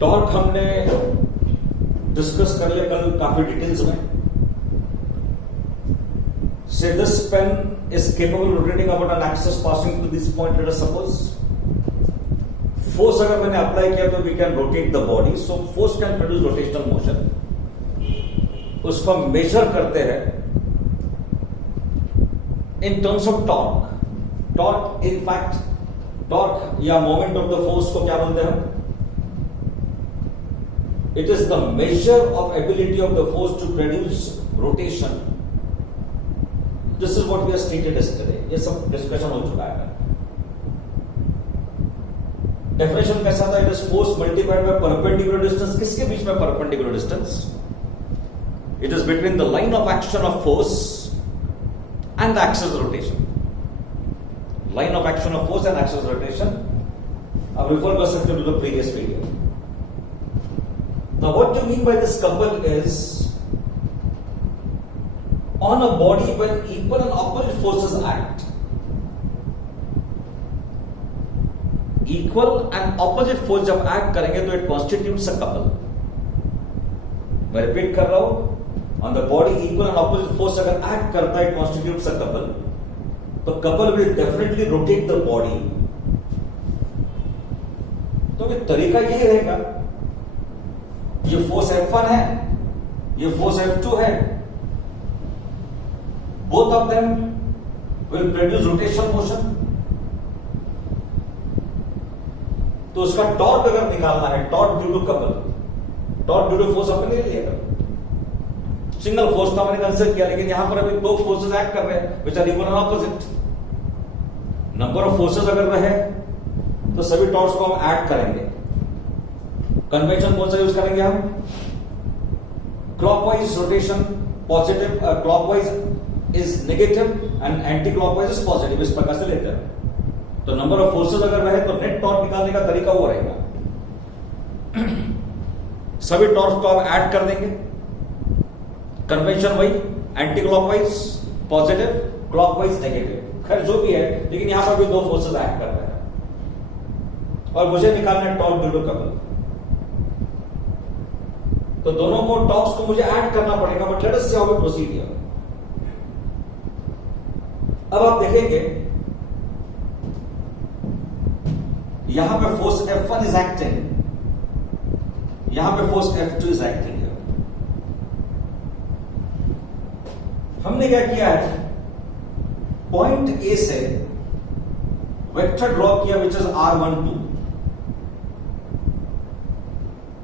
Torque हमने discuss कर लिया कल काफी डिटेल्स में. Say this pen is capable of rotating about an axis passing to this point, let us suppose. Force अगर मैंने अप्लाई किया तो we can rotate the body. So force can produce rotational motion. उसको हम major करते हैं in terms of torque. Torque, in fact, torque या moment of the force को क्या बोलते हैं हम? It is the measure of ability of the force to produce rotation. This is what we have stated yesterday. ये सब discussion हो चुका है. डेफिनेशन कैसा था? It is force multiplied by perpendicular distance. किसके बीच में perpendicular distance? It is between the line of action of force and the axis rotation. Line of action of force and axis rotation. अब refer कर सकते हो to the previous video. Now what you mean by this couple is on a body when equal and opposite forces act. Equal and opposite force जब act करेंगे तो it constitutes a couple. मैं repeat कर रहा हूं, on the body equal and opposite force अगर act करता है it constitutes a couple. तो couple will definitely rotate the body. तो ये तरीका यही रहेगा. ये फोर्स F1 है, ये फोर्स F2 है. Both of them will produce rotation motion. तो उसका टॉर्क अगर निकालना है, torque due to couple, torque due to force अपन ले लिया. सिंगल फोर्स था मैंने कंसिडर किया, लेकिन यहां पर अभी दो फोर्सेस एक्ट कर रहे हैं which are equal and opposite. Number of forces अगर रहे तो सभी टॉर्क्स को हम ऐड करेंगे. कन्वेंशन कौन सा यूज करेंगे हम? Clockwise rotation. Positive clockwise is negative and anti-clockwise is positive. इस प्रकार से लेते हैं. तो नंबर ऑफ फोर्सेस अगर रहे तो नेट टॉर्क निकालने का तरीका वो रहेगा. सभी टॉर्क को आप ऐड कर देंगे. कन्वेंशन वही, anti clockwise positive, clockwise negative. खैर जो भी है, लेकिन यहां पर भी दो फोर्सेस ऐड कर रहे हैं और मुझे निकालना है टॉर्क ड्यू टू कपल. तो दोनों को टॉर्क्स को मुझे ऐड करना पड़ेगा. But let us see how we proceed here. अब आप देखेंगे यहां पे फोर्स F1 इज एक्टिंग, यहां पे फोर्स F2 इज एक्टिंग. हमने क्या किया है? पॉइंट ए से वेक्टर ड्रॉ किया which is R12.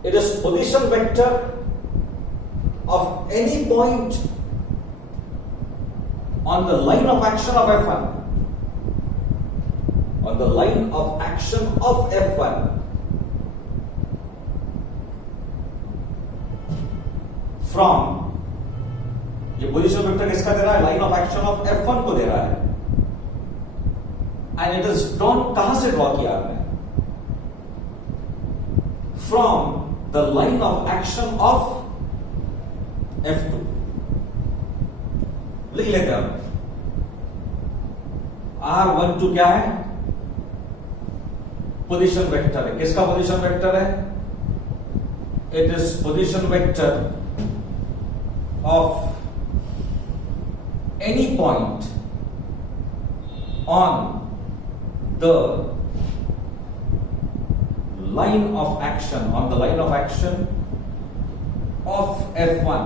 It is position vector of any point on the line of action of F1, on the line of action of F1 from, ये position vector किसका दे रहा है? Line of action of F1 को दे रहा है. And it is drawn, कहां से draw किया आपने? From the line of action of F2. लिख लेते हैं. R12 क्या है? पोजीशन वेक्टर है. किसका पोजीशन वेक्टर है? It is position vector of any point on the line of action, on the line of action of F1.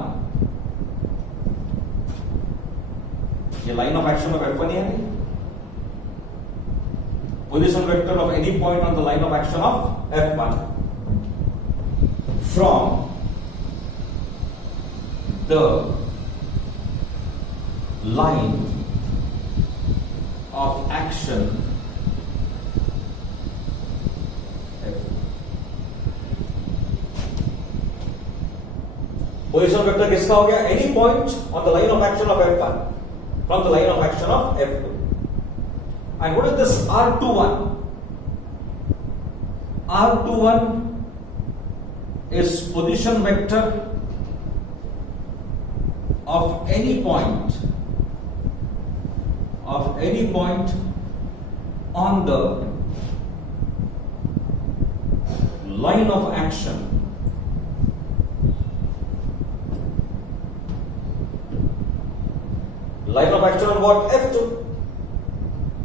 ये line of action of F1 है नहीं. Position vector of any point on the line of action of F1 from the line of action position vector किसका हो गया? Any point on the line of action of F1 from the line of action of F2. And what is this R21? R21 is position vector of any point on the line of action on what? F2.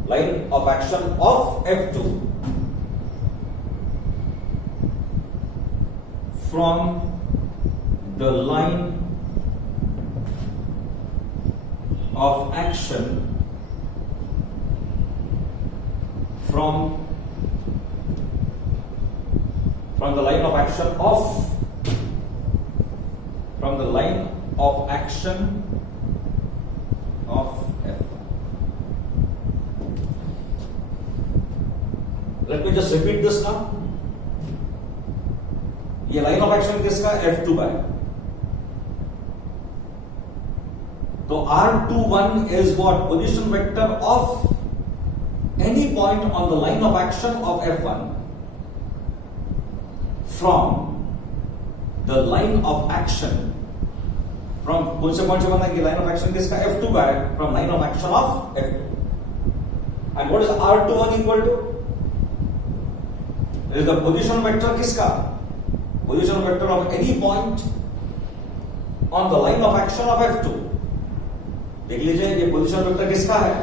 Line of action of F2 from the line of action from the line of action of F. Let me just repeat this now. ये line of action किसका? F2 का है. तो R21 is what? Position vector of any point on the line of action of F1 from the line of action from कौन से point से बनना है? लाइन ऑफ एक्शन किसका? F2 का है. From line of action of F2. And what is R21 equal to? It is the position vector किसका? Position vector of any point on the line of action of F2. देख लीजिए ये position vector किसका है?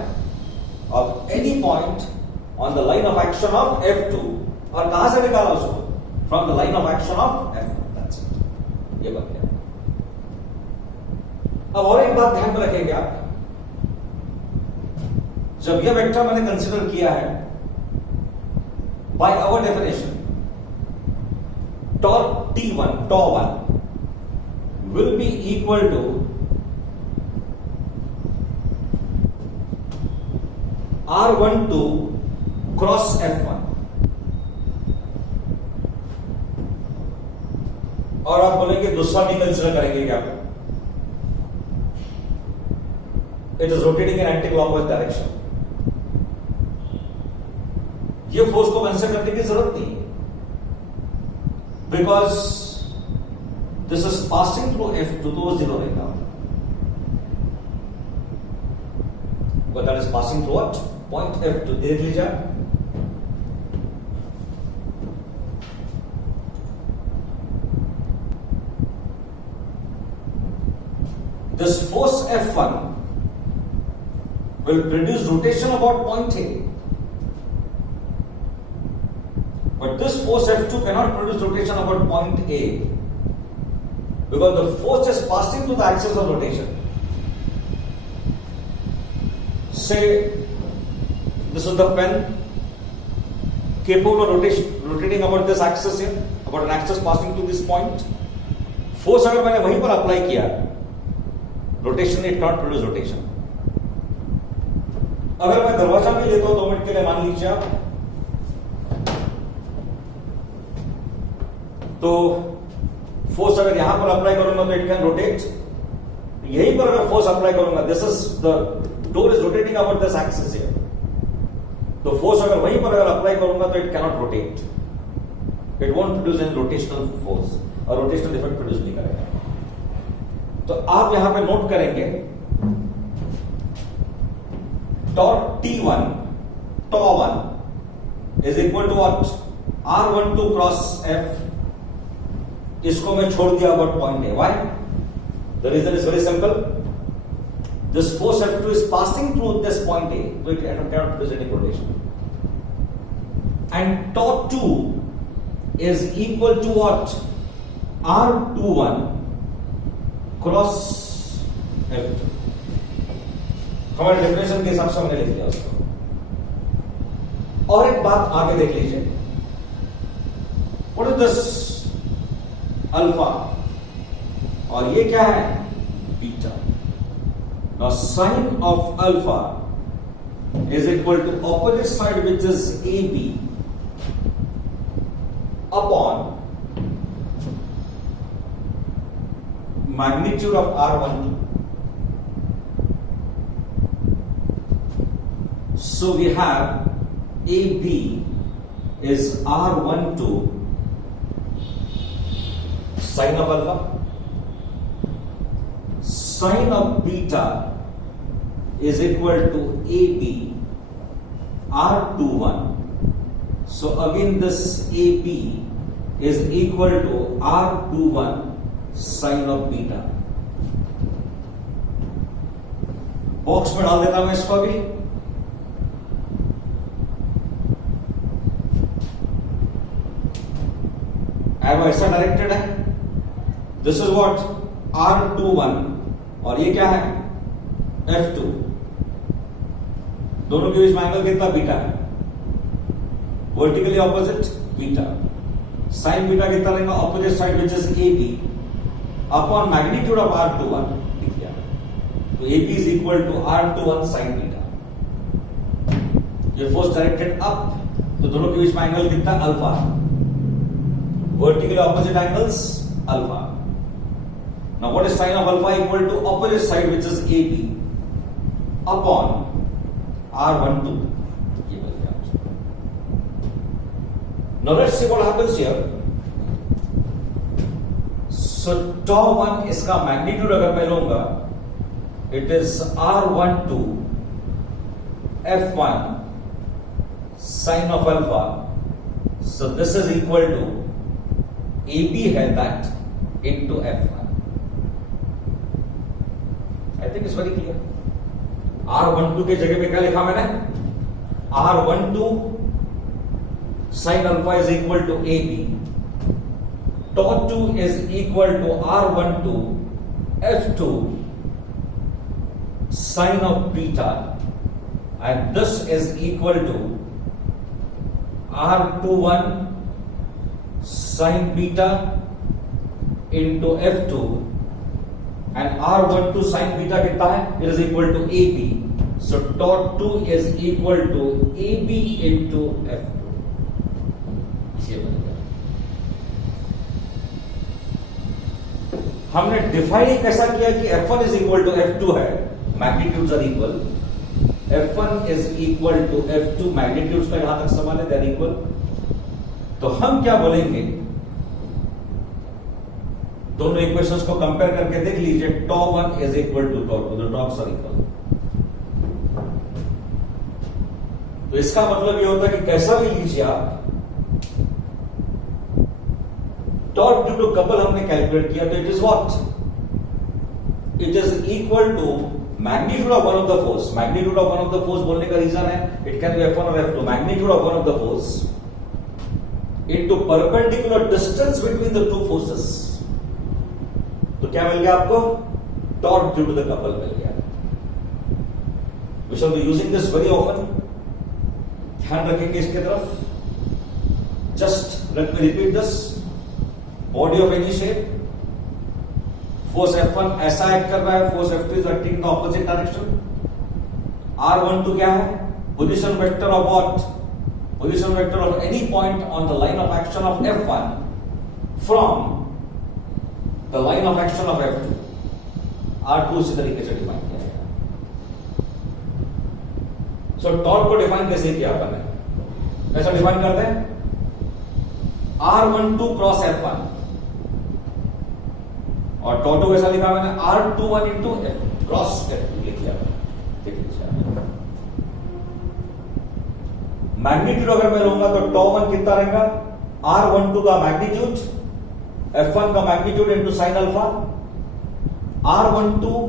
Of any point on the line of action of F2. और कहां से निकाला उसको? From the line of action of F1. That's it. ये बन गया. अब और एक बात ध्यान में रखेंगे आप, जब यह वेक्टर मैंने कंसिडर किया है, by our definition, torque T1, tau1 will be equal to R12 cross F1. और आप बोलेंगे दूसरा भी कंसिडर करेंगे क्या? It is rotating in anti clockwise direction. ये फोर्स को कंसिडर करने की जरूरत नहीं है, because this is passing through F2, तो वो जीरो रहेगा. But that is passing through what? Point F2. देख लीजिए. This force F1 will produce rotation about point A. But this force F2 cannot produce rotation about point A because the force is passing through the axis of rotation. Say this is the pen capable of rotating about this axis here, about an axis passing to this point. Force अगर मैंने वहीं पर apply किया, rotation it not produce rotation. अगर मैं दरवाजा भी लेता हूं 2 मिनट के लिए, मान लीजिए आप, तो फोर्स अगर यहां पर अप्लाई करूंगा तो इट कैन रोटेट. यहीं पर अगर फोर्स अप्लाई करूंगा, this is the door is rotating about this axis here, तो फोर्स अगर वहीं पर अगर अप्लाई करूंगा तो it cannot rotate. It won't produce any rotational force, और रोटेशनल इफेक्ट प्रोड्यूस नहीं करेगा. तो आप यहां पे नोट करेंगे torque T1 tau1 is equal to what? R12 cross F. इसको मैं छोड़ दिया about point A. Why? The reason is very simple. This force F2 is passing through this point A, so it cannot produce any rotation. And tau2 is equal to what? R21 cross F2. हमारे definition के हिसाब से हमने लिख दिया उसको. और एक बात आगे देख लीजिए. What is this? अल्फा. और ये क्या है? Beta. Now sine of alpha is equal to opposite side which is AB upon magnitude of R12. So we have AB is R12 sine of alpha. Sine of beta is equal to AB R21. So again this AB is equal to R21 sin of beta. Box में डाल देता हूं इसको अभी। Arrow ऐसा directed है, this is what R21 और ये क्या है F2, दोनों के बीच में एंगल कितना बीटा है, vertically opposite beta. Sine beta कितना रहेगा, opposite side which is AB upon magnitude of R21 लिख दिया। तो AB is equal to R21 sine beta. ये फोर्स डायरेक्टेड अप, तो दोनों के बीच में एंगल कितना alpha, vertically opposite angles alpha. Now what is sin of alpha equal to opposite side which is AB upon R12. Now let's see what happens here. So tau 1 इसका magnitude अगर मैं लूंगा, it is R12 F1 sin of alpha. So this is equal to AB है that into F1. I think it's very clear. R12 के जगह पे क्या लिखा मैंने, R12 sin alpha is equal to AB, tau 2 is equal to R12 F2 sin of beta, and this is equal to R21 sin beta into F2, and R12 sin beta कितना है, it is equal to AB, so tau 2 is equal to AB into F2। हमने define कैसा किया कि F1 is equal to F2 है, magnitudes are equal, F1 is equal to F2, magnitudes का यहां तक सवाल है, they are equal। तो हम क्या बोलेंगे, दोनों इक्वेशंस को कंपेयर करके देख लीजिए, tau 1 is equal to tau 2, the dots are equal। तो इसका मतलब ये होता है कि कैसा भी लीजिए आप, टॉर्क ड्यू टू कपल हमने कैलकुलेट किया, तो it is what, it is equal to magnitude of one of the force. Magnitude of one of the force बोलने का रीजन है, इट कैन बी F1 और F2, magnitude of one of the force into perpendicular distance between the two forces। तो क्या मिल गया आपको, torque due to the couple मिल गया। We shall be using this very often, ध्यान रखेंगे इसके तरफ। Just let me repeat this, body of any shape, force F1 ऐसा एक्ट कर रहा है, force F2 is acting in the opposite direction। R12 क्या है, position vector of what, position vector of any point on the line of action of F1 from the line of action of F2। R2 इसी तरीके से define किया गया। सो torque को define कैसे किया अपन ने, कैसा डिफाइन करते हैं, R12 क्रॉस F1, और tau 2 कैसा लिखा मैंने, R21 इंटू क्रॉस F2 लिख लिया। मैग्नीट्यूड अगर मैं लूंगा तो tau 1 कितना रहेगा, R12 का मैग्नीट्यूड F1 का magnitude into sine alpha, R12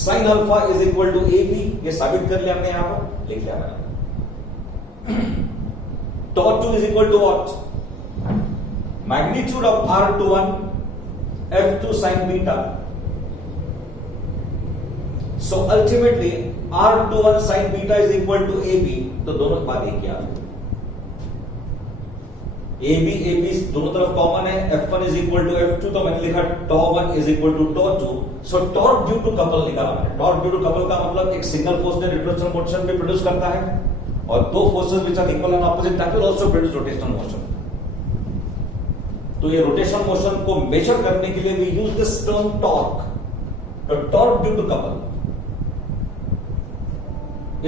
sine alpha is equal to AB, ये साबित कर लिया हमने, यहां पर लिख लिया मैंने। tau 2 is equal to what, magnitude of R21 F2 sine beta. So ultimately R21 sin beta is equal to AB, तो दोनों की बात एक ही आ रही है, AB दोनों तरफ कॉमन है, F1 is equal to F2, तो मैंने लिखा tau 1 is equal to tau 2। So torque due to couple निकाला मैंने। टॉर्क ड्यू टू कपल का मतलब एक सिंगल फोर्स ने रोटेशनल मोशन पे प्रोड्यूस करता है, और दो forces which are equal and opposite that will also produce rotational motion. तो ये रोटेशनल मोशन को मेजर करने के लिए we use this term torque. तो torque due to couple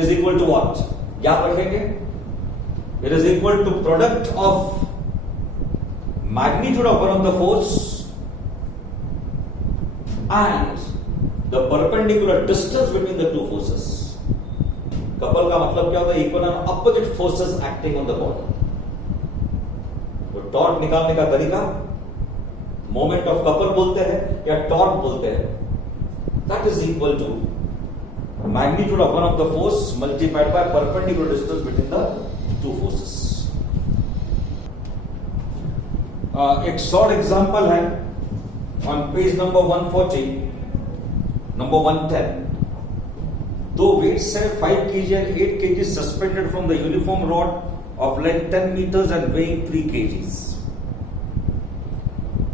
is equal to what, याद रखेंगे, it is equal to product of magnitude of one of the force and the perpendicular distance between the two forces। Couple का मतलब क्या होता है, equal and opposite forces acting on the body. तो torque निकालने का तरीका मोमेंट ऑफ कपल बोलते हैं या टॉर्क बोलते हैं. That is equal to magnitude of one of the force multiplied by perpendicular distance between the two forces. एक शॉर्ट एग्जांपल है ऑन पेज नंबर 140, नंबर 110. दो वेट्स है 5 kg and 8 kg suspended from the uniform rod of length 10 meters and weighing 3 kgs.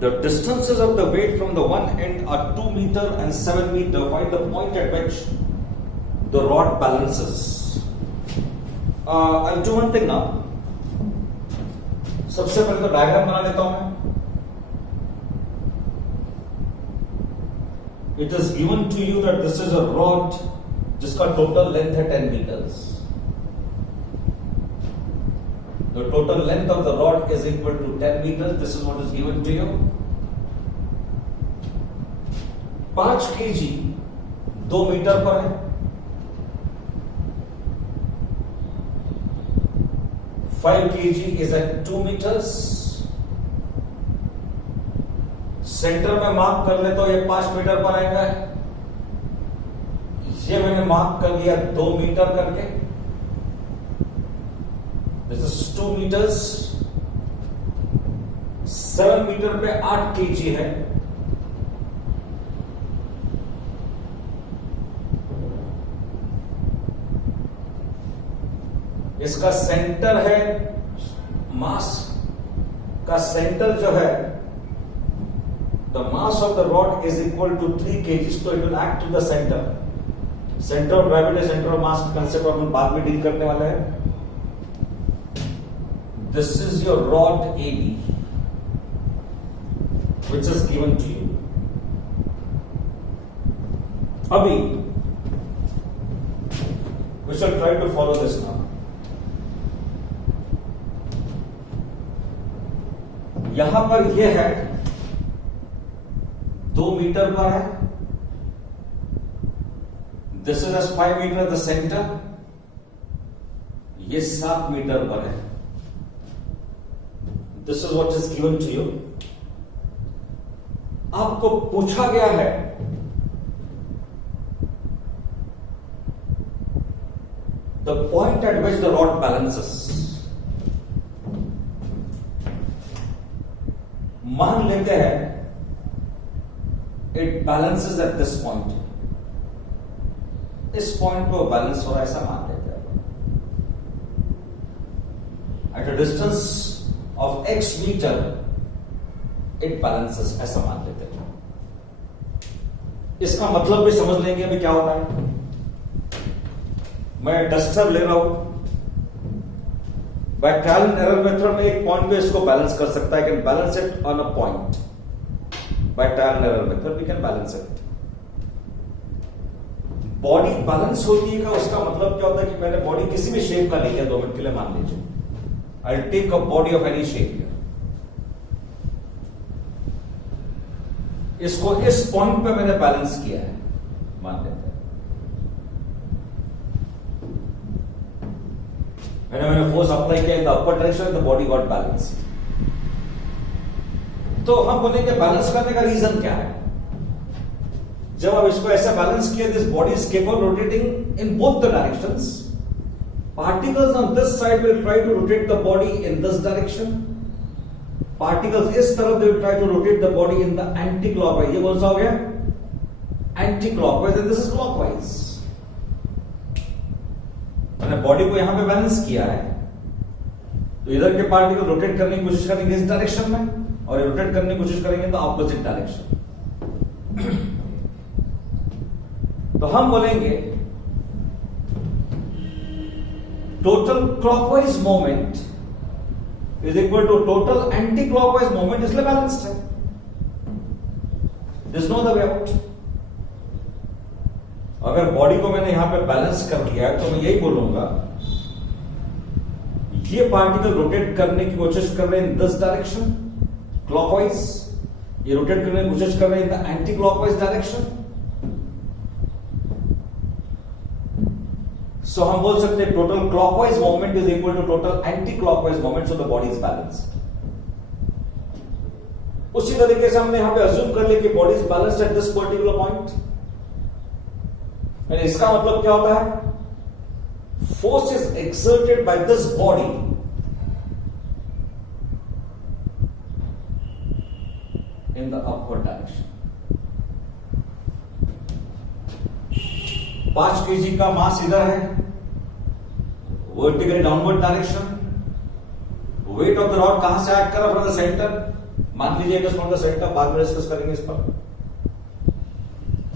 The distances of the weight from the one end are 2 meter and 7 meter. Find the point at which the rod balances. I'll do one thing now. सबसे पहले तो diagram बना देता हूं मैं. It is given to you that this is a rod जिसका total length है 10 meters. The total length of the rod is equal to 10 meters. This is what is given to you. 5 kg 2 metre पर है. 5 kg is at 2 meters. Centre में mark कर ले तो ये 5 metre पर आएगा. ये मैंने मार्क कर लिया 2 मीटर करके. This is 2 meters. 7 मीटर पे 8 kg है. इसका सेंटर है, मास का सेंटर जो है, the mass of the rod is equal to 3 kg. तो it will act to the centre. Centre of gravity, centre of mass का कंसेप्ट अपन बाद में डील करने वाले हैं. This is your rod AB, which is given to you. Abhi, we shall try to follow this now. यहां पर यह है 2 मीटर पर है. This is as 5 meter at the center. ये 7 मीटर पर है. This is what is given to you. आपको पूछा गया है the point at which the rod balances. मान लेते हैं it balances at this point. इस पॉइंट पे वो बैलेंस हो रहा है, ऐसा मान लेते हैं. At a distance of x meter it balances, ऐसा मान लेते हैं. इसका मतलब भी समझ लेंगे अभी क्या होता है. मैं डस्टर ले रहा हूं. By trial and error method में एक पॉइंट पे इसको बैलेंस कर सकता है. Can balance it on a point. By trial and error method we can balance it. Body balance होती है का उसका मतलब क्या होता है कि मैंने बॉडी किसी भी शेप का ले लिया 2 मिनट के लिए मान लीजिए. I'll take a body of any shape here. इसको इस पॉइंट पे मैंने बैलेंस किया है, मान लेते हैं. मैंने फोर्स अप्लाई किया इन the upper direction, the body got balance. तो हम बोलेंगे बैलेंस करने का रीजन क्या है. जब आप इसको ऐसा बैलेंस किया, this body is capable rotating in both the directions. Particles on this side will try to rotate the body in this direction. Particles इस तरफ they will try to rotate the body in the anti-clockwise. ये कौन सा हो गया? Anti-clockwise and this is clockwise. मैंने body को यहां पे बैलेंस किया है, तो इधर के पार्टिकल रोटेट करने की कोशिश करेंगे इस डायरेक्शन में और रोटेट करने की कोशिश करेंगे द ऑपोजिट डायरेक्शन. तो हम बोलेंगे total clockwise moment is equal to total anti-clockwise moment, इसलिए बैलेंस्ड है. There is no other way out. अगर बॉडी को मैंने यहां पे बैलेंस कर लिया है तो मैं यही बोलूंगा ये पार्टिकल रोटेट करने की कोशिश कर रहे हैं इन दिस डायरेक्शन क्लॉकवाइज, ये रोटेट करने की कोशिश कर रहे हैं in the anti clockwise direction. So हम बोल सकते हैं total clockwise moment is equal to total anti clockwise moment, so the body is balanced. उसी तरीके से हमने यहां पे अज्यूम कर लिया कि body is balanced at this particular point. इसका मतलब क्या होता है? Force is exerted by this body in the upward direction. 5 kg का मास इधर है, vertically downward direction. Weight of the rod कहां से एक्ट कर रहा है? From the centre. मान लीजिए it is from the centre, बाद में डिस्कस करेंगे इस पर।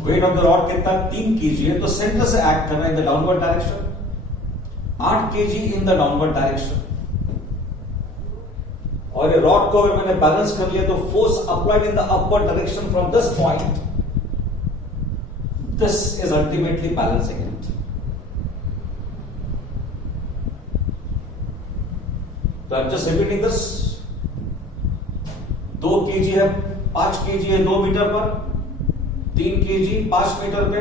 वेट ऑफ द रॉड कितना? 3 kg है, तो सेंटर से एक्ट कर रहा है in the downward direction. 8 kg in the downward direction. और ये रॉड को अगर मैंने बैलेंस कर लिया तो force applied in the upward direction from this point, this is ultimately balancing it. तो I am just repeating this. 2 kg है, 5 kg है 2 मीटर पर, 3 kg 5 मीटर पे,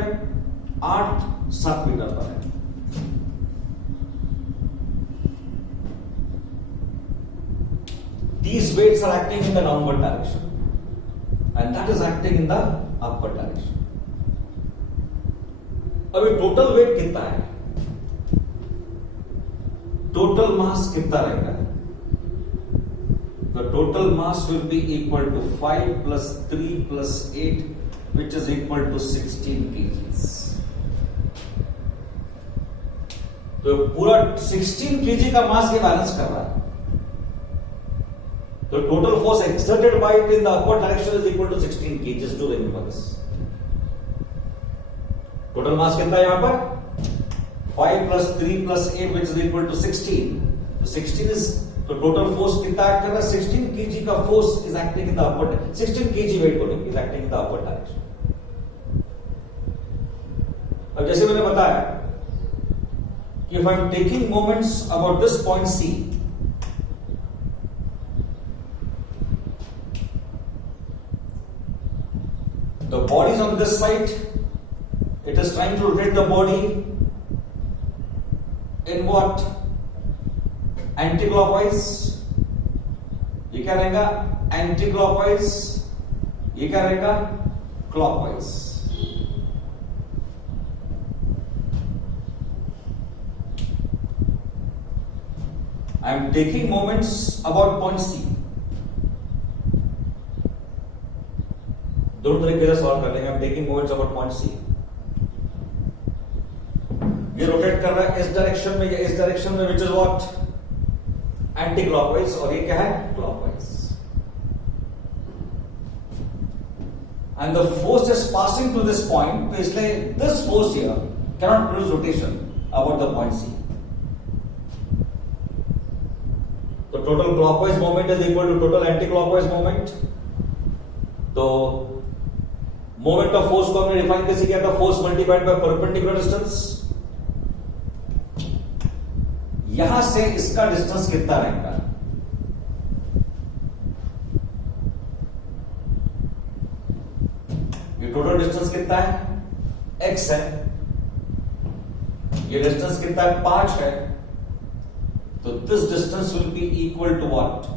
8 7 मीटर पर है। These weights are acting in the downward direction and that is acting in the upward direction. अभी total weight कितना है? टोटल मास कितना रहेगा? The total mass will be equal to 5 plus 3 plus 8 which is equal to 16 kgs. तो पूरा 16 kg का मास ये balance कर रहा है। तो total force exerted by it in the upward direction is equal to 16 kg. Just do remember this. Total mass कितना है यहां पर? 5 plus 3 plus 8 which is equal to 16. तो 16 is तो total force कितना एक्ट कर रहा है? 16 kg का force is acting in the upward. 16 kg weight बोलेंगे is acting in the upward direction. अब जैसे मैंने बताया कि if I am taking moments about this point C, the body is on this side, it is trying to rotate the body in what? Anti-clockwise. ये क्या रहेगा? Anti-clockwise. ये क्या रहेगा? Clockwise. I am taking moments about point C. दोनों तरीके से solve कर लेंगे। हम taking moments about point C. ये रोटेट कर रहा है इस डायरेक्शन में या इस डायरेक्शन में, which is what? Anti clockwise. और ये क्या है? Clockwise. And the force is passing to this point, तो इसलिए this force here can not produce rotation about the point C. तो total clockwise moment is equal to total anti clockwise moment. तो moment of force को हमने define कैसे किया था? Force multiplied by perpendicular distance. यहां से इसका डिस्टेंस कितना रहेगा? ये टोटल डिस्टेंस कितना है? x है। ये डिस्टेंस कितना है? 5 है। तो this distance will be equal to what?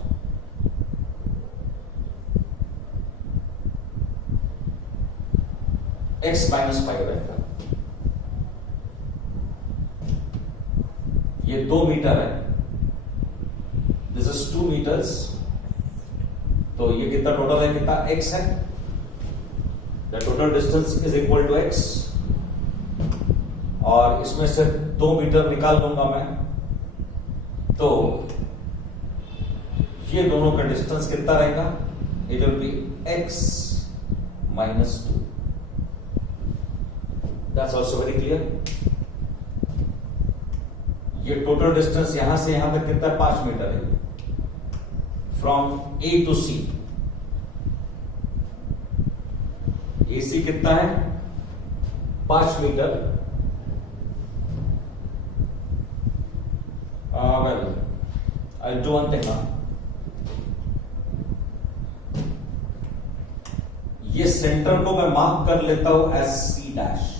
x minus 5 रहेगा। ये 2 मीटर है, दिस इज 2 मीटर्स। तो ये कितना टोटल है? कितना? x है। The total distance is equal to x। और इसमें से 2 मीटर निकाल दूंगा मैं, तो ये दोनों का डिस्टेंस कितना रहेगा? It will be x minus 2। That's also very clear. ये टोटल डिस्टेंस यहां से यहां तक कितना? 5 मीटर है, from A to C। AC कितना है? 5 metre. Well, I'll do one thing now. ये सेंटर को मैं मार्क कर लेता हूं एज C डैश।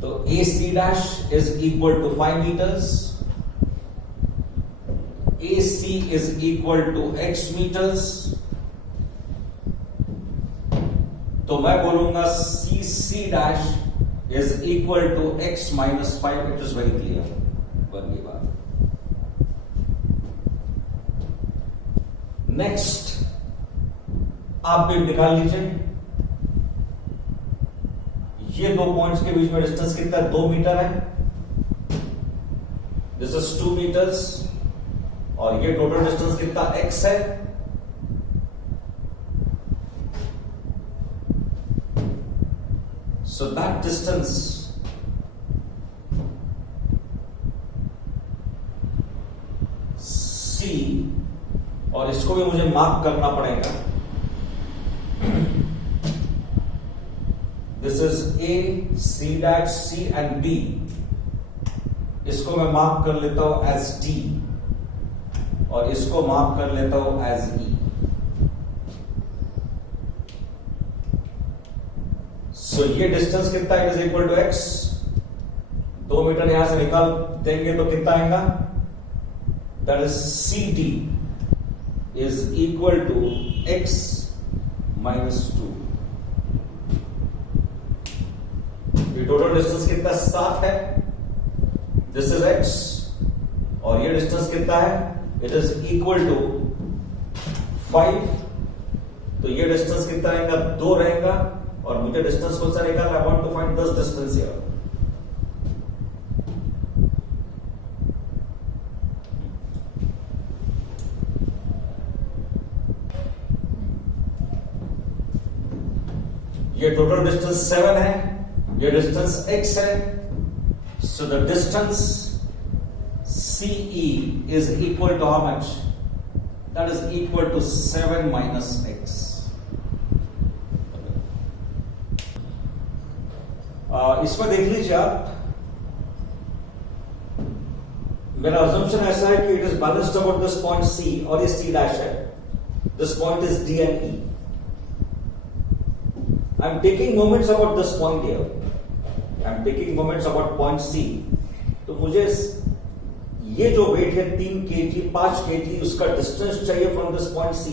तो AC dash is equal to 5 meters. AC is equal to x meters, तो मैं बोलूंगा CC dash is equal to x minus 5. It is very clear. बन गई बात. नेक्स्ट आप भी निकाल लीजिए, ये दो पॉइंट्स के बीच में डिस्टेंस कितना है? 2 मीटर है. दिस इज 2 मीटर्स और ये टोटल डिस्टेंस कितना x है? सो दैट डिस्टेंस c, और इसको भी मुझे मार्क करना पड़ेगा. This is A, C dash, C and B. इसको मैं मार्क कर लेता हूं एज D और इसको मार्क कर लेता हूं एज E. सो ये डिस्टेंस कितना है? It is equal to x. 2 metre यहां से निकाल देंगे तो कितना आएगा? That is CD is equal to x minus 2. ये टोटल डिस्टेंस कितना? 7 है. दिस इज x और ये डिस्टेंस कितना है? It is equal to 5. तो ये डिस्टेंस कितना रहेगा? 2 रहेगा और मुझे डिस्टेंस कौन सा निकालना? I want to find this distance here. ये टोटल डिस्टेंस 7 है, ये डिस्टेंस x है. So the distance CE is equal to how much? That is equal to 7 minus x. इसमें देख लीजिए आप, मेरा अजम्पशन ऐसा है कि it is balanced about this point C और ये C डैश है. This point is D and E. I'm taking moments about this point here. I'm taking moments about point C. तो मुझे ये जो वेट है 3 kg, 5 kg, उसका distance चाहिए फ्रॉम दिस पॉइंट C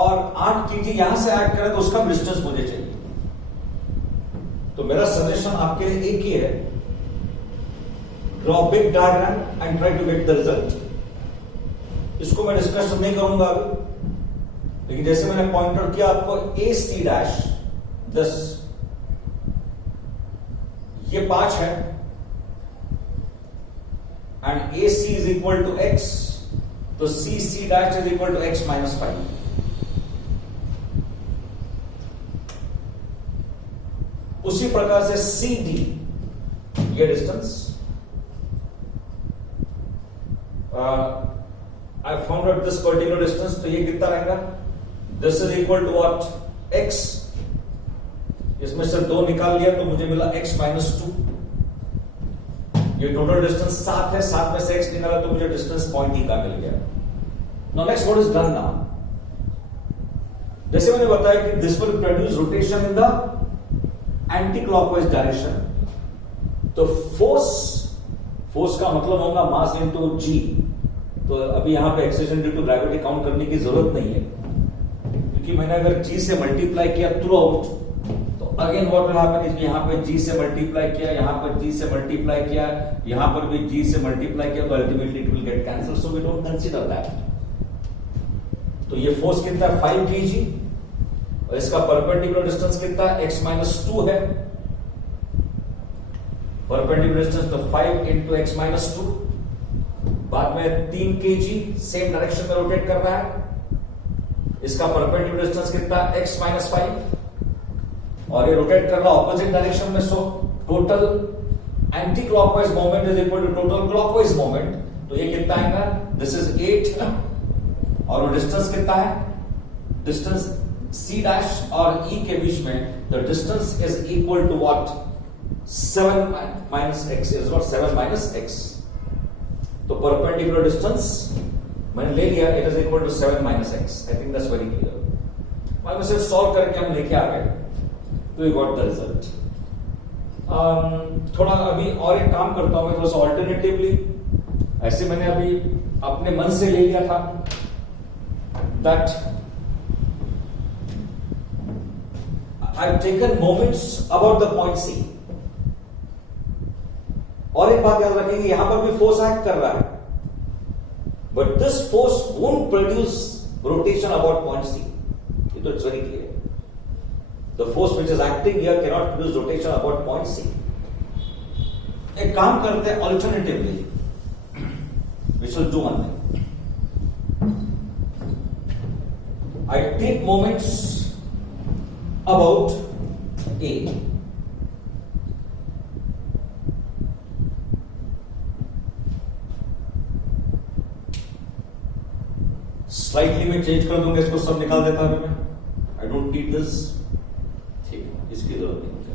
और 8 kg यहां से ऐड करें तो उसका डिस्टेंस मुझे चाहिए. तो मेरा सजेशन आपके लिए एक ही है, draw big diagram and try to get the result. इसको मैं डिस्कस नहीं करूंगा अभी, लेकिन जैसे मैंने पॉइंट आउट किया आपको AC डैश 10, ये 5 है and AC is equal to x, तो CC dash is equal to x minus 5. उसी प्रकार से CD, ये distance I found out this particular distance, तो ये कितना रहेगा? This is equal to what? x. इसमें से 2 निकाल लिया तो मुझे मिला x माइनस 2. ये टोटल डिस्टेंस 7 है, 7 में से x निकाला तो मुझे डिस्टेंस पॉइंट E का मिल गया. Now next what is done now? जैसे मैंने बताया कि this will produce rotation in the anti clockwise direction. तो फोर्स का मतलब होगा मास इनटू g. तो अभी यहां पे acceleration due to gravity count करने की जरूरत नहीं है, क्योंकि मैंने अगर g से मल्टीप्लाई किया थ्रू आउट, तो again what will happen is यहां पे g से मल्टीप्लाई किया, यहां पर g से मल्टीप्लाई किया, यहां पर भी g से मल्टीप्लाई किया, तो ultimately it will get cancel. So we don't consider that. तो ये फोर्स कितना है? 5 kg और इसका परपेंडिकुलर डिस्टेंस कितना है? x माइनस 2 है. परपेंडिकुलर डिस्टेंस तो 5 इंटू x माइनस 2. बाद में 3 kg सेम डायरेक्शन में रोटेट कर रहा है. इसका परपेंडिकुलर डिस्टेंस कितना? x माइनस 5 और ये रोटेट कर रहा है ऑपोजिट डायरेक्शन में. So total anti clockwise moment is equal to total clockwise moment. तो ये कितना आएगा? दिस इज 8 और वो डिस्टेंस कितना है? डिस्टेंस C डैश और E के बीच में the distance is equal to what? 7 minus x is what? 7 minus x. तो परपेंडिकुलर डिस्टेंस मैंने ले लिया, it is equal to 7 minus x. I think that's very clear. मैं इसे सॉल्व करके हम लेके आ गए, तो वी गॉट द रिजल्ट. थोड़ा अभी और एक काम करता हूं मैं, थोड़ा सा ऑल्टरनेटिवली ऐसे मैंने अभी अपने मन से ले लिया था that I taken moments about the point C. और एक बात याद रखेंगे, यहां पर भी फोर्स एक्ट कर रहा है, but this force won't produce rotation about point C. ये तो it's very clear. The force which is acting here can not produce rotation about point C. एक काम करते हैं alternatively, we should do one thing. I take moments about A. Slightly मैं change कर दूंगा, इसको सब निकाल देता हूं मैं। I don't need this. ठीक है, इसकी जरूरत नहीं मुझे,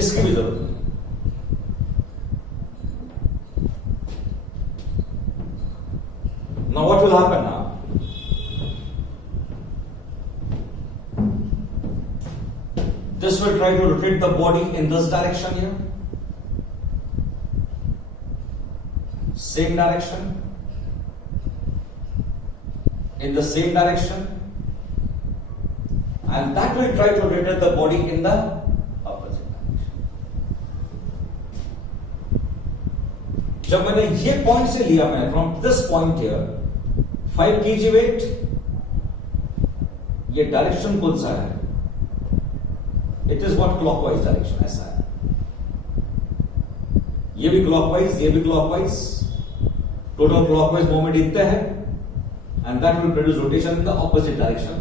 इसकी भी जरूरत नहीं। Now what will happen now? This will try to rotate the body in this direction here. Same direction. In the same direction. And that will try to rotate the body in the opposite direction. जब मैंने ये point से लिया, मैं from this point here 5 kg weight, ये direction कौन सा है? It is what clockwise direction, ऐसा है। ये भी क्लॉकवाइज, ये भी क्लॉकवाइज, टोटल क्लॉकवाइज मूवमेंट इतना है, and that will produce rotation in the opposite direction.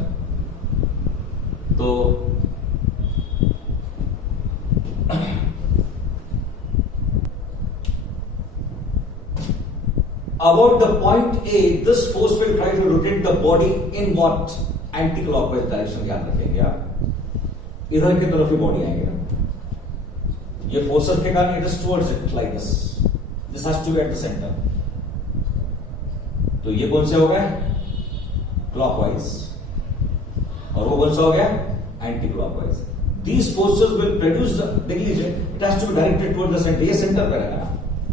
तो about the point A, this force will try to rotate the body in what? Anti-clockwise direction। याद रखेंगे आप, इधर की तरफ ही बॉडी आएंगे ना। ये फोर्सेस के कारण it is towards it like this. This has to be at the centre. तो ये कौन सा हो गया? क्लॉकवाइज। और वो कौन सा हो गया? Anti clockwise. These forces will produce, देख लीजिए, it has to be directed toward the center. ये सेंटर पर है ना,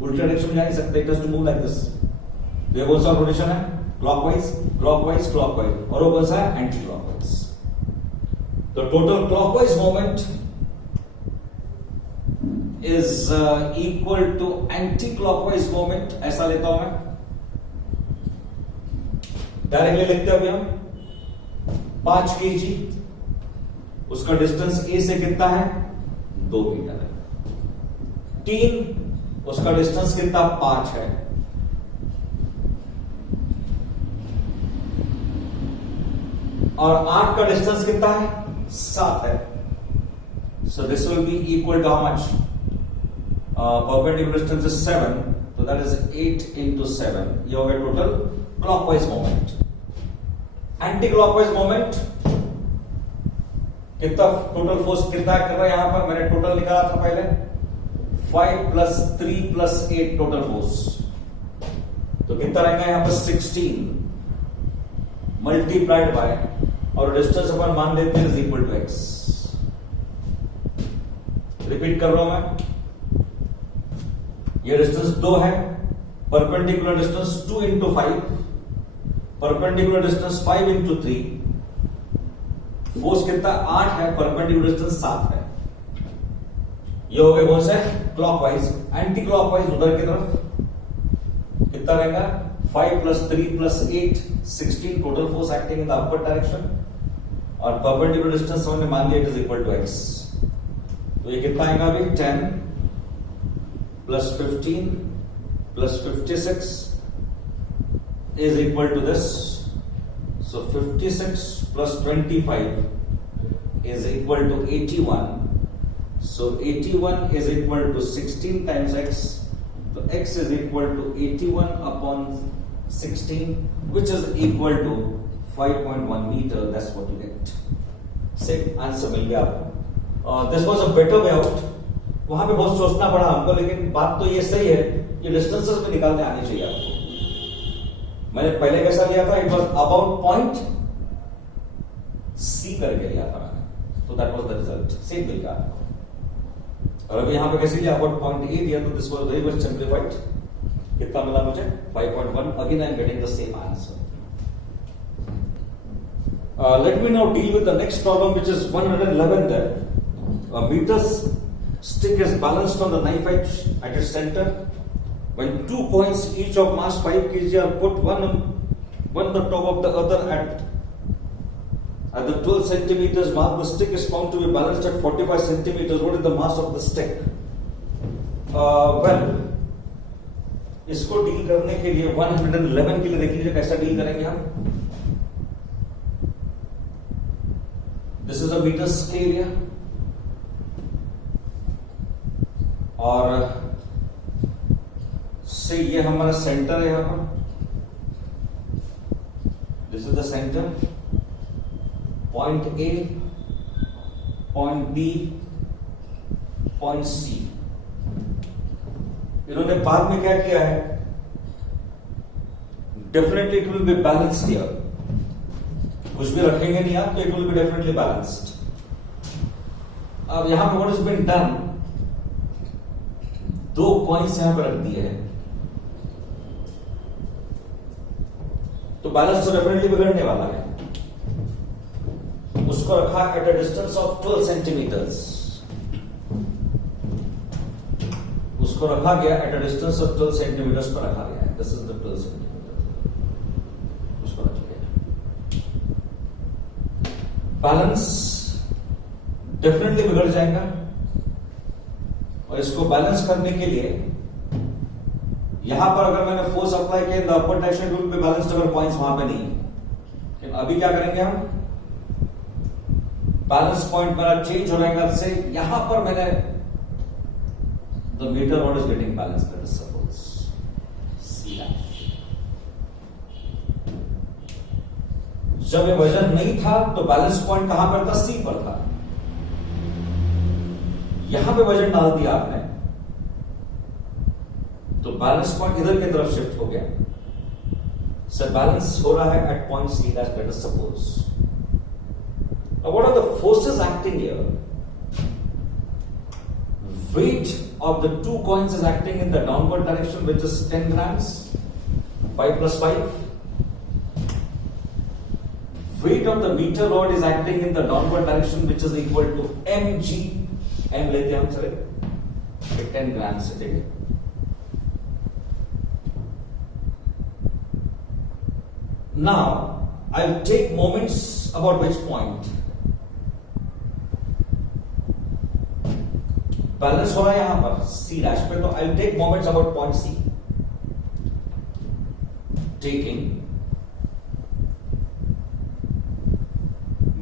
उल्टा डायरेक्शन में जा नहीं सकते, it has to move like this. तो ये कौन सा रोटेशन है? Clockwise, clockwise, clockwise. और वो कौन सा है? Anti clockwise. तो total clockwise moment is equal to anti clockwise moment. ऐसा लेता हूं मैं, डायरेक्टली लिखते हैं अभी हम। 5 kg, उसका डिस्टेंस ए से कितना है? 2 मीटर है। 3, उसका डिस्टेंस कितना? 5 है। और 8 का डिस्टेंस कितना है? 7 है। So this will be equal to how much? Perpendicular distance is 7, तो दैट इज 8 into 7। ये हो गया total clockwise moment. Anti clockwise moment कितना? टोटल फोर्स कितना कर रहा है यहां पर? मैंने टोटल निकाला था पहले, 5 + 3 + 8 टोटल फोर्स। तो कितना रहेगा यहां पर? 16 मल्टीप्लाइड बाय, और डिस्टेंस अपन मान लेते हैं is equal to X. Repeat कर रहा हूं मैं, ये डिस्टेंस 2 है, perpendicular distance 2 into 5, perpendicular distance 5 into 3, force कितना? 8 है, परपेंडिकुलर डिस्टेंस 7 है। ये हो गया कौन सा? क्लॉकवाइज। एंटी क्लॉकवाइज उधर की तरफ कितना रहेगा? 5 + 3 + 8 16 total force acting in the upper direction. और परपेंडिकुलर डिस्टेंस हमने मान लिया it is equal to X. तो ये कितना आएगा अभी? 10 + 15 + 56 is equal to this. So 56 + 25 is equal to 81. So 81 is equal to 16 times x. So x is equal to 81 upon 16, which is equal to 5.1 meter. That's what you get. Same answer मिल गया आपको। This was a better way out. वहां पे बहुत सोचना पड़ा हमको, लेकिन बात तो ये सही है, ये डिस्टेंसेस में निकालने आने चाहिए आपको। मैंने पहले कैसा लिया था? It was about point C करके लिया था मैंने, तो that was the result. Same मिल गया आपको। और अभी यहां पे कैसे लिया, अबाउट पॉइंट ए दिया, तो this was very much simplified. कितना मिला मुझे, 5.1. Again I am getting the same answer. Let me now deal with the next problem, which is 111 there. A meter stick is balanced on the knife edge at its center. When two coins each of mass 5 kg are put one on the top of the other at the 12 centimeters mark, the stick is found to be balanced at 45 centimeters. What is the mass of the stick? Well, इसको deal करने के लिए 111 के लिए देख लीजिए कैसा deal करेंगे हम. This is a metre scale here. और से ये हमारा सेंटर है यहां पर. This is the centre. Point A, point B, point C. इन्होंने बाद में क्या किया है, definitely it will be balanced here. कुछ भी रखेंगे नहीं आप तो it will be definitely balanced. अब यहां पर व्हाट इज बीन डन, दो कॉइन्स यहां पर रख दिए हैं, तो बैलेंस तो डेफिनेटली बिगड़ने वाला है. उसको रखा at a distance of 12 centimetres. उसको रखा गया at a distance of 12 centimetres पर रखा गया है. This is the 12 centimetre. उसको रखा गया. बैलेंस डेफिनेटली बिगड़ जाएगा. और इसको बैलेंस करने के लिए यहां पर अगर मैंने फोर्स अप्लाई किया the upper direction will be balanced अगर पॉइंट्स वहां पे नहीं है. लेकिन अभी क्या करेंगे हम, बैलेंस पॉइंट मेरा चेंज हो जाएगा. से यहां पर मैंने the metre rod is getting balance. That is suppose C dash. जब ये वजन नहीं था तो बैलेंस पॉइंट कहां पर था, सी पर था. यहां पे वजन डाल दिया आपने तो बैलेंस पॉइंट इधर की तरफ शिफ्ट हो गया. सो बैलेंस हो रहा है at point C dash. Let us suppose. Now what are the forces acting here? Weight of the two coins is acting in the downward direction, which is 10 grams. 5 plus 5. Weight of the meter rod is acting in the downward direction, which is equal to mg. m लेते हैं हम चले 10 grams से. ठीक है. Now I'll take moments about which point. Balance हो रहा है यहां पर सी डैश पे, तो I take moments about point C. Taking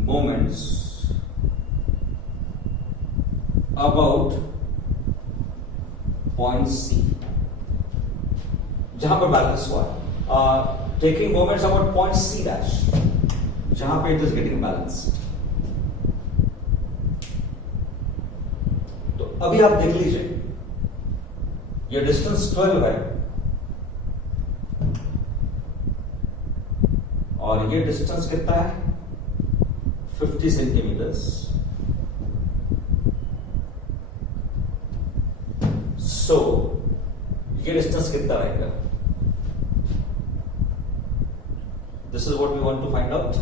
moments about point C जहां पर बैलेंस हुआ है. Taking moments about point C dash जहां पे इट इज गेटिंग बैलेंस्ड. तो अभी आप देख लीजिए ये डिस्टेंस 12 है और ये डिस्टेंस कितना है 50 सेंटीमीटर्स. सो ये डिस्टेंस कितना रहेगा. This is what we want to find out.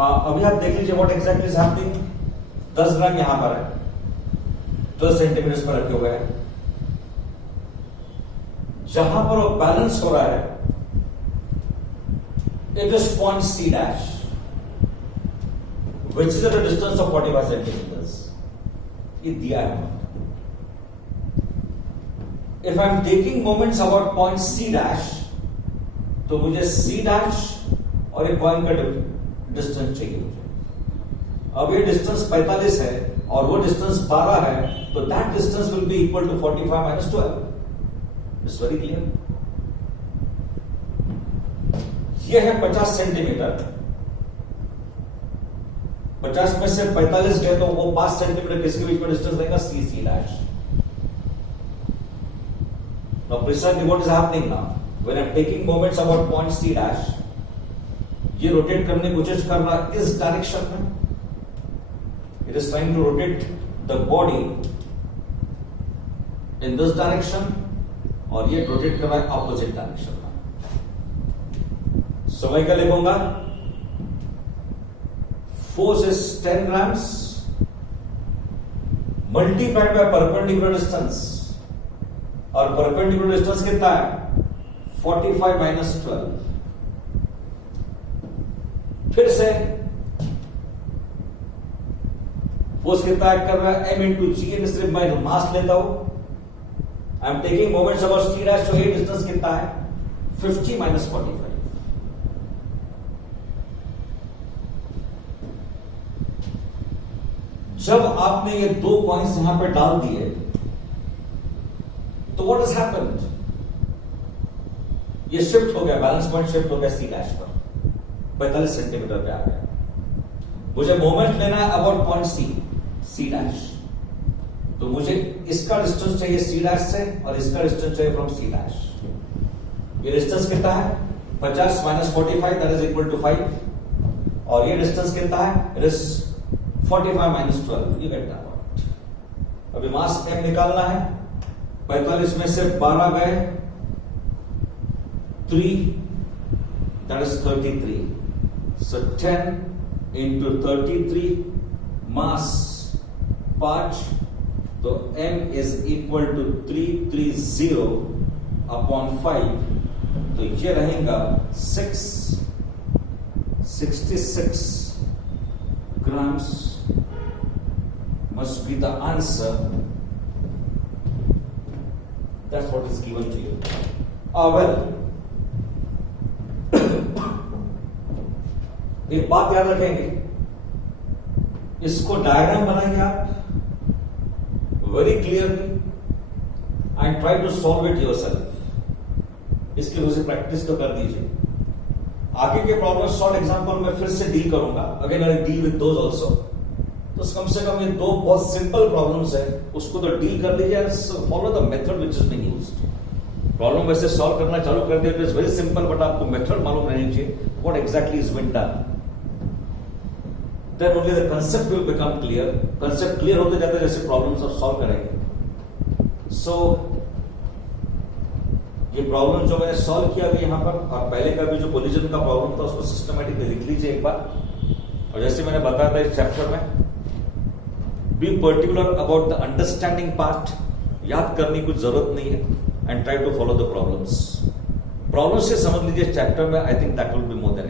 अभी आप देख लीजिए what exactly is happening. 10 gram यहां पर है, 12 सेंटीमीटर पर रखे हुए हैं. जहां पर वो बैलेंस हो रहा है it is point C dash which is at a distance of 45 centimetres. ये दिया है. If I am taking moments about point C dash तो मुझे सी डैश और एक पॉइंट का डिस्टेंस चाहिए. अब ये डिस्टेंस 45 है और वो डिस्टेंस 12 है, तो that distance will be equal to 45 minus 12. It's very clear. ये है 50 सेंटीमीटर. 50 में से 45 गए तो वो 5 सेंटीमीटर किसके बीच में डिस्टेंस रहेगा, C C dash. Now precisely what is happening now when I'm taking moments about point C dash, ये रोटेट करने की कोशिश कर रहा है इस डायरेक्शन में, it is trying to rotate the body in this direction, और ये रोटेट कर रहा है ऑपोजिट डायरेक्शन में। सो मैं क्या लिखूंगा, force is 10 grams multiplied by perpendicular distance, और परपेंडिकुलर डिस्टेंस कितना है 45 माइनस 12। फिर से फोर्स कितना एक्ट कर रहा है m इंटू जी, सिर्फ मैं मास लेता हूं, I am taking moments about C dash, तो ये डिस्टेंस कितना है 50 माइनस 45। जब आपने ये दो पॉइंट्स यहां पर डाल दिए तो व्हाट हैज हैपेंड, ये शिफ्ट हो गया, बैलेंस पॉइंट शिफ्ट हो गया सी डैश पर, 45 सेंटीमीटर पे आ गया। मुझे मोमेंट लेना है अबाउट पॉइंट सी डैश, तो मुझे इसका डिस्टेंस चाहिए सी डैश से और इसका डिस्टेंस चाहिए फ्रॉम सी डैश। ये डिस्टेंस कितना है 50 minus 45, that is equal to 5, और ये डिस्टेंस कितना है, it is 45 minus 12, you get that point. अभी मास m निकालना है, 45 में से 12 गए 3, दैट इज 33, so 10 into 33 मास 5, तो m is equal to 330 upon 5, तो ये रहेगा 66 grams must be the answer. That's what is given to you. Well, एक बात याद रखेंगे, इसको डायग्राम बनाइए आप very clearly and try to solve it yourself. इसकी वजह से प्रैक्टिस तो कर दीजिए। आगे के प्रॉब्लम सॉल्व एग्जांपल में फिर से डील करूंगा, again I deal with those also. तो कम से कम ये दो बहुत सिंपल प्रॉब्लम्स है, उसको तो डील कर लीजिए and follow the method which is being used. Problem वैसे सॉल्व करना चालू कर दिया, it is very simple, but आपको मेथड मालूम रहनी चाहिए, what exactly is being done, then only the concept will become clear. Concept clear होते जाते जैसे प्रॉब्लम्स आप सॉल्व करेंगे। सो ये प्रॉब्लम जो मैंने सॉल्व किया अभी यहां पर, और पहले का भी जो कोलिजन का प्रॉब्लम था उसको सिस्टमैटिकली लिख लीजिए एक बार। और जैसे मैंने बताया था इस चैप्टर में, be particular about the understanding part, याद करने की कुछ जरूरत नहीं है, and try to follow the problems. Problem से समझ लीजिए चैप्टर में, I think that will be more then